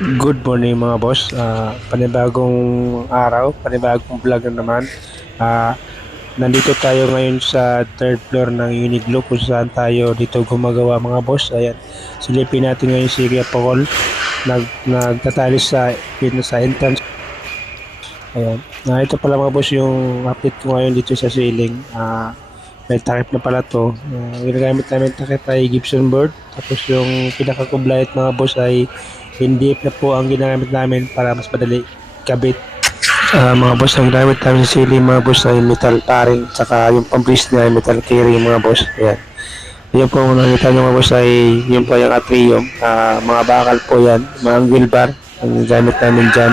Good morning mga boss. Panibagong araw, panibagong vlog na naman. Ah, Nandito tayo ngayon sa third floor ng Uniglo kung saan tayo dito gumagawa mga boss. Ayan, silipin natin ngayon si Kuya Paul nagtatalis sa entrance. Ayan. Ito pala mga boss yung update ko ngayon dito sa ceiling. May takip na pala to. Ginagamit namin takip ay Gibson board. Tapos yung pinaka-kublight mga boss ay hindi na po ang ginagamit namin para mas madali kabit. Mga boss, ang ginamit namin sa ceiling mga boss ay metal paring. Tsaka yung pambris na ay metal carry mga boss. Ayan. Yan po ang nakita nyo mga boss ay yun po yung atrium. Mga bakal po yan. Mga angle bar ang gamit namin dyan.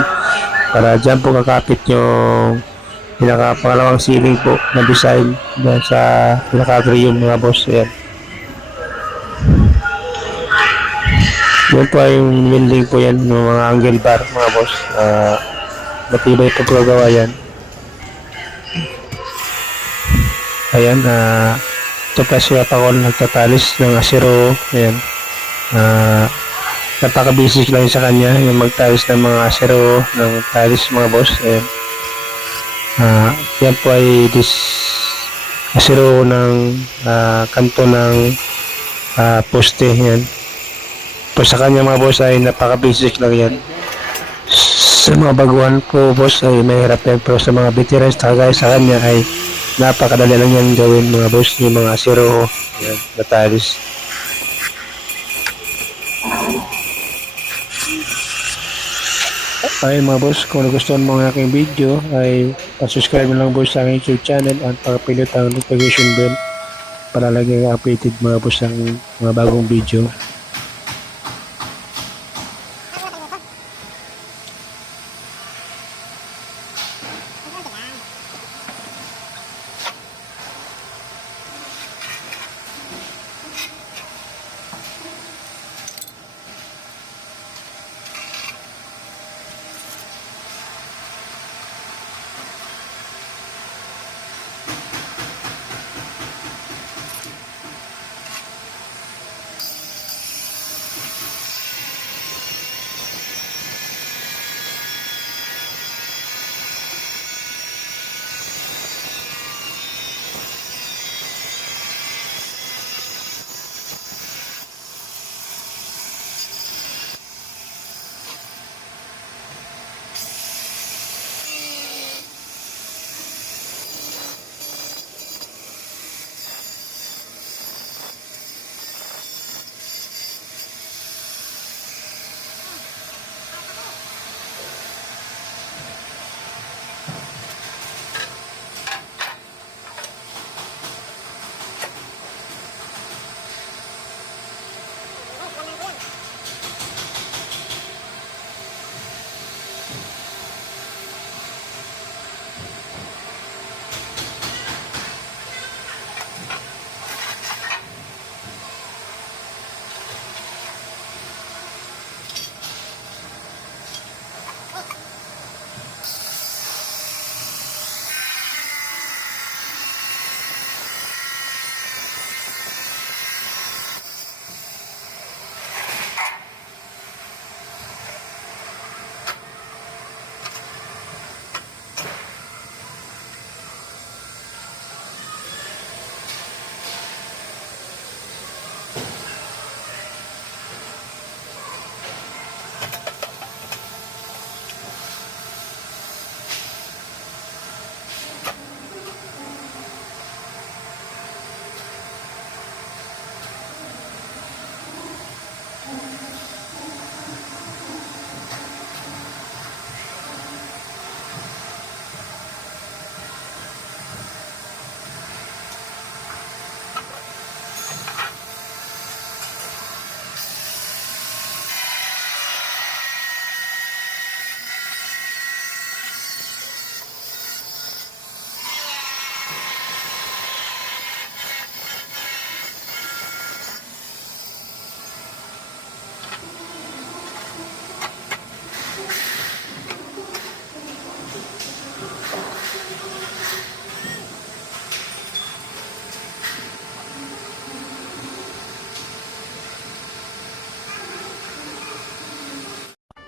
Para dyan po kakapit yung pinaka-pangalawang ceiling po na design dyan sa pinaka-atrium mga boss. Ayan. Yan po ay yung winding po yan, yung mga angle bar mga boss. Matibay po gagawa yan. Ayan, ito pa siya pa ako nagtatalis ng asero. Ayan. Napaka-basic lang sa kanya yung magtalis ng mga asero ng tiles mga boss. Ayan. Yan po ay asero ng kanto ng poste. Yan. Po sa kanya mga boss ay napaka-basic lang yan. Sa mga baguhan po boss ay mahirap yan, pero sa mga veterans kagaya sa kanya ay napakadali lang yan gawin mga boss, yung mga asero yan, na tiles. Ay mga boss, kung nagustuhan mo ang aking video ay subscribe lang boss sa aking YouTube channel at pakapilot ang notification bell para lagi updated mga boss ang mga bagong video.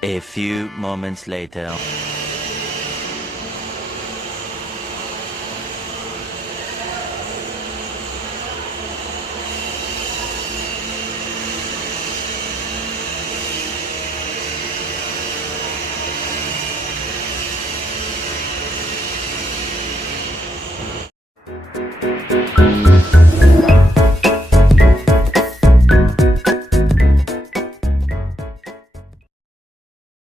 A few moments later.